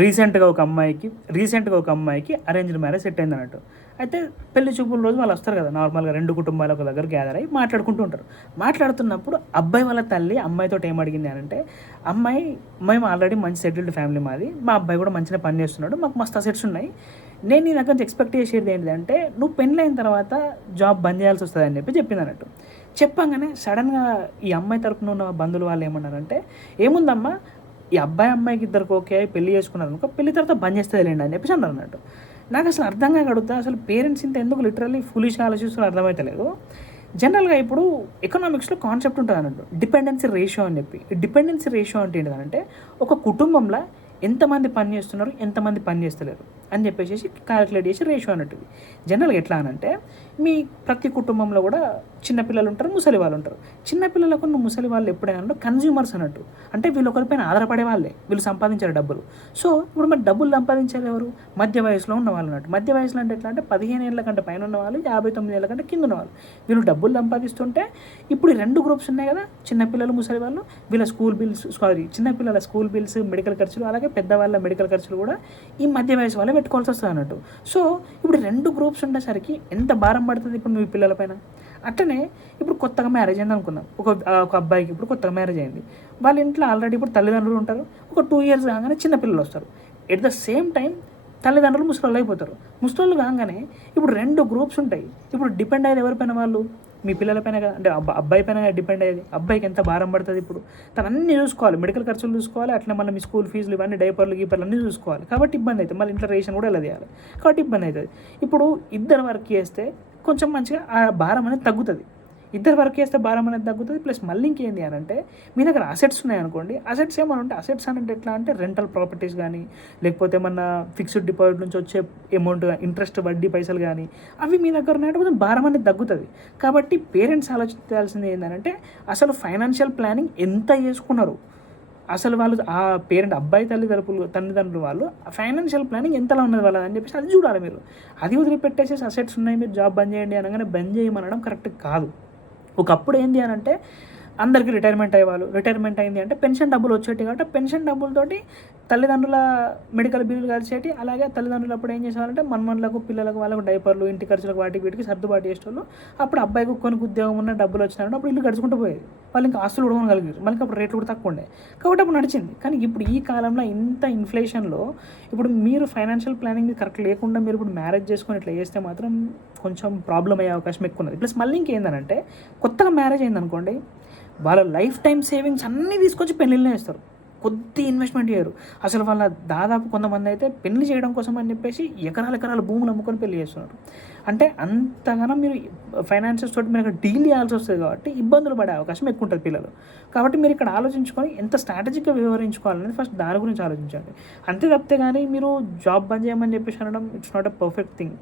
రీసెంట్గా ఒక అమ్మాయికి అరేంజ్డ్ మ్యారేజ్ సెట్ అయింది అన్నట్టు. అయితే పెళ్లి చూపుల రోజు వాళ్ళు వస్తారు కదా, నార్మల్గా 2 కుటుంబాలు ఒక దగ్గర గ్యాదర్ అయ్యి మాట్లాడుకుంటూ ఉంటారు. మాట్లాడుతున్నప్పుడు అబ్బాయి వాళ్ళ తల్లి అమ్మాయితో ఏమడిగింది అని అంటే, అమ్మాయి, మేము ఆల్రెడీ మంచి సెటిల్డ్ ఫ్యామిలీ మాది, మా అబ్బాయి కూడా మంచిగా పని చేస్తున్నాడు, మాకు మస్తు అసెట్స్ ఉన్నాయి, నేను నీ దగ్గర నుంచి ఎక్స్పెక్ట్ చేసేది ఏంటంటే నువ్వు పెళ్ళైన తర్వాత జాబ్ బంద్ చేయాల్సి వస్తుంది అని చెప్పింది అన్నట్టు. చెప్పంగానే సడన్గా ఈ అమ్మాయి తరపున ఉన్న బంధువులు వాళ్ళు ఏమన్నారంటే, ఏముందమ్మా, ఈ అమ్మాయికి ఇద్దరికి ఓకే పెళ్లి చేసుకున్నారు అనుకో, పెళ్లి తర్వాత బంద్ చేస్తుంది లేండి అని చెప్పేసి అన్నారు అన్నట్టు. నాకు అసలు అర్థంగా అడుగుతా, అసలు పేరెంట్స్ ఇంత ఎందుకు లిటరల్లీ ఫులిష్గా ఆలోచిస్తున్నారు అర్థమవుతలేదు. జనరల్గా ఇప్పుడు ఎకనామిక్స్లో కాన్సెప్ట్ ఉంటుంది అన్నట్టు, డిపెండెన్సీ రేషియో అని చెప్పి. ఈ డిపెండెన్సీ రేషియో అంటే ఏంటంటే, ఒక కుటుంబంలో ఎంతమంది పని చేస్తున్నారు, ఎంతమంది పని చేస్తలేరు అని చెప్పేసి క్యాలిక్యులేట్ చేసి రేషియో అన్నట్టు. జనరల్గా ఎట్లా అనంటే, మీ ప్రతి కుటుంబంలో కూడా చిన్నపిల్లలు ఉంటారు, ముసలి వాళ్ళు ఉంటారు. చిన్నపిల్లలకు ముసలి వాళ్ళు ఎప్పుడైనా కన్జ్యూమర్స్ అన్నట్టు, అంటే వీళ్ళు ఒకరిపైన ఆధారపడే వాళ్ళే, వీళ్ళు సంపాదించారు డబ్బులు. సో ఇప్పుడు మరి డబ్బులు సంపాదించేది ఎవరు? మధ్య వయసులో ఉన్న వాళ్ళు అన్నట్టు. మధ్య వయసులో అంటే ఎట్లా అంటే 15 ఏళ్ళ కంటే పైన ఉన్న వాళ్ళు, 59 ఏళ్ళ కంటే కింద ఉన్న వాళ్ళు. వీళ్ళు డబ్బులు సంపాదిస్తుంటే ఇప్పుడు ఈ 2 గ్రూప్స్ ఉన్నాయి కదా, చిన్నపిల్లలు, ముసలి వాళ్ళు, వీళ్ళ చిన్నపిల్లల స్కూల్ బిల్స్, మెడికల్ ఖర్చులు, అలాగే పెద్దవాళ్ళ మెడికల్ ఖర్చులు కూడా ఈ మధ్య వయసు వాళ్ళే పెట్టుకోవాల్సి వస్తుంది అన్నట్టు. సో ఇప్పుడు 2 గ్రూప్స్ ఉండేసరికి ఎంత భారం పడుతుంది ఇప్పుడు మీ పిల్లల పైన. అట్లనే ఇప్పుడు కొత్తగా మ్యారేజ్ అయింది అనుకుందాం, ఒక అబ్బాయికి ఇప్పుడు కొత్తగా మ్యారేజ్ అయింది. వాళ్ళ ఇంట్లో ఆల్రెడీ ఇప్పుడు తల్లిదండ్రులు ఉంటారు, ఒక 2 ఇయర్స్ కాగానే చిన్నపిల్లలు వస్తారు. ఎట్ ద సేమ్ టైం తల్లిదండ్రులు ముసలోళ్ళు అయిపోతారు. ముసలోళ్ళు కాగానే ఇప్పుడు 2 గ్రూప్స్ ఉంటాయి. ఇప్పుడు డిపెండ్ అయ్యేది ఎవరిపైన? వాళ్ళు మీ పిల్లలపైన కదా, అంటే అబ్బాయి పైన డిపెండ్ అయ్యేది. అబ్బాయికి ఎంత భారం పడుతుంది ఇప్పుడు, తను అన్నీ చూసుకోవాలి, మెడికల్ ఖర్చులు చూసుకోవాలి, అట్లా మళ్ళీ మీ స్కూల్ ఫీజులు ఇవన్నీ, డైపర్లు గీపర్లు అన్నీ చూసుకోవాలి. కాబట్టి ఇబ్బంది అవుతుంది. మళ్ళీ ఇంట్లో రేషన్ కూడా ఎలా చేయాలి, కాబట్టి ఇబ్బంది అవుతుంది. ఇప్పుడు ఇద్దరు వర్క్ చేస్తే కొంచెం మంచిగా ఆ భారం అనేది తగ్గుతుంది. ఇద్దరు వర్క్ చేస్తే భారం అనేది తగ్గుతుంది. ప్లస్ మళ్ళీ ఇంకేంది అని అంటే, మీ దగ్గర అసెట్స్ ఉన్నాయనుకోండి, అసెట్స్ ఏమన్నా ఉంటే, అసెట్స్ అంటే ఎట్లా అంటే రెంటల్ ప్రాపర్టీస్ కానీ, లేకపోతే ఏమన్నా ఫిక్స్డ్ డిపాజిట్ నుంచి వచ్చే అమౌంట్, ఇంట్రెస్ట్ వడ్డీ పైసలు కానీ, అవి మీ దగ్గర ఉన్నాయంటే కొంచెం భారం అనేది తగ్గుతుంది. కాబట్టి పేరెంట్స్ ఆలోచించాల్సింది ఏంటంటే, అసలు ఫైనాన్షియల్ ప్లానింగ్ ఎంత చేసుకున్నారు, అసలు వాళ్ళు ఆ పేరెంట్ అబ్బాయి తల్లిదండ్రులు వాళ్ళు ఫైనాన్షియల్ ప్లానింగ్ ఎంతలా ఉన్నది వాళ్ళని అని చెప్పేసి అది చూడాలి మీరు. అది వదిలిపెట్టేసి అసెట్స్ ఉన్నాయి మీరు జాబ్ బంద్ చేయండి అనగానే బంద్ చేయమనడం కరెక్ట్ కాదు. ఒకప్పుడు ఏంది అని అంటే అందరికీ రిటైర్మెంట్ అయ్యేవాళ్ళు, రిటైర్మెంట్ అయింది అంటే పెన్షన్ డబ్బులు వచ్చేటి, కాబట్టి పెన్షన్ డబ్బులతోటి తల్లిదండ్రుల మెడికల్ బిల్లులు కలిసేటి. అలాగే తల్లిదండ్రులు అప్పుడు ఏం చేసేవాళ్ళంటే మనమన్లకు, పిల్లలకు, వాళ్ళకు డైపర్లు, ఇంటి ఖర్చులకు, వాటికి వీటికి సర్దుబాటు చేసేవాళ్ళు. అప్పుడు అబ్బాయికి కొనుక్కు ఉద్యోగం ఉన్న డబ్బులు వచ్చినారంటే అప్పుడు ఇల్లు గడుచుకుంటూ పోయేది, వాళ్ళు ఇంకా ఆస్తులు ఉడవగలిగారు, మళ్ళీ అప్పుడు రేట్లు కూడా తక్కువ ఉండే, కాబట్టి అప్పుడు నడిచింది. కానీ ఇప్పుడు ఈ కాలంలో ఇంత ఇన్ఫ్లేషన్లో ఇప్పుడు మీరు ఫైనాన్షియల్ ప్లానింగ్ కరెక్ట్ లేకుండా మీరు ఇప్పుడు మ్యారేజ్ చేసుకొని ఇట్లా చేస్తే మాత్రం కొంచెం ప్రాబ్లం అయ్యే అవకాశం ఎక్కువ ఉన్నది. ప్లస్ మళ్ళీ ఇంకేందనంటే, కొత్తగా మ్యారేజ్ అయిందనుకోండి, వాళ్ళ లైఫ్ టైం సేవింగ్స్ అన్నీ తీసుకొచ్చి పెళ్ళిళ్ళనే వేస్తారు, కొద్ది ఇన్వెస్ట్మెంట్ చేయరు. అసలు వాళ్ళ దాదాపు కొంతమంది అయితే పెళ్లి చేయడం కోసం అని చెప్పేసి ఎకరాల భూములు అమ్ముకొని పెళ్లి చేస్తున్నారు. అంటే అంతగానో మీరు ఫైనాన్షియల్స్ తోటి మీరు అక్కడ డీల్ చేయాల్సి వస్తుంది, కాబట్టి ఇబ్బందులు పడే అవకాశం ఎక్కువ ఉంటుంది పిల్లలు. కాబట్టి మీరు ఇక్కడ ఆలోచించుకొని ఎంత స్ట్రాటజిక్గా వ్యవహరించుకోవాలనేది ఫస్ట్ దాని గురించి ఆలోచించండి. అంతే తప్పితే కానీ మీరు జాబ్ బంద్ చేయమని చెప్పేసి అనడం it's not a perfect thing.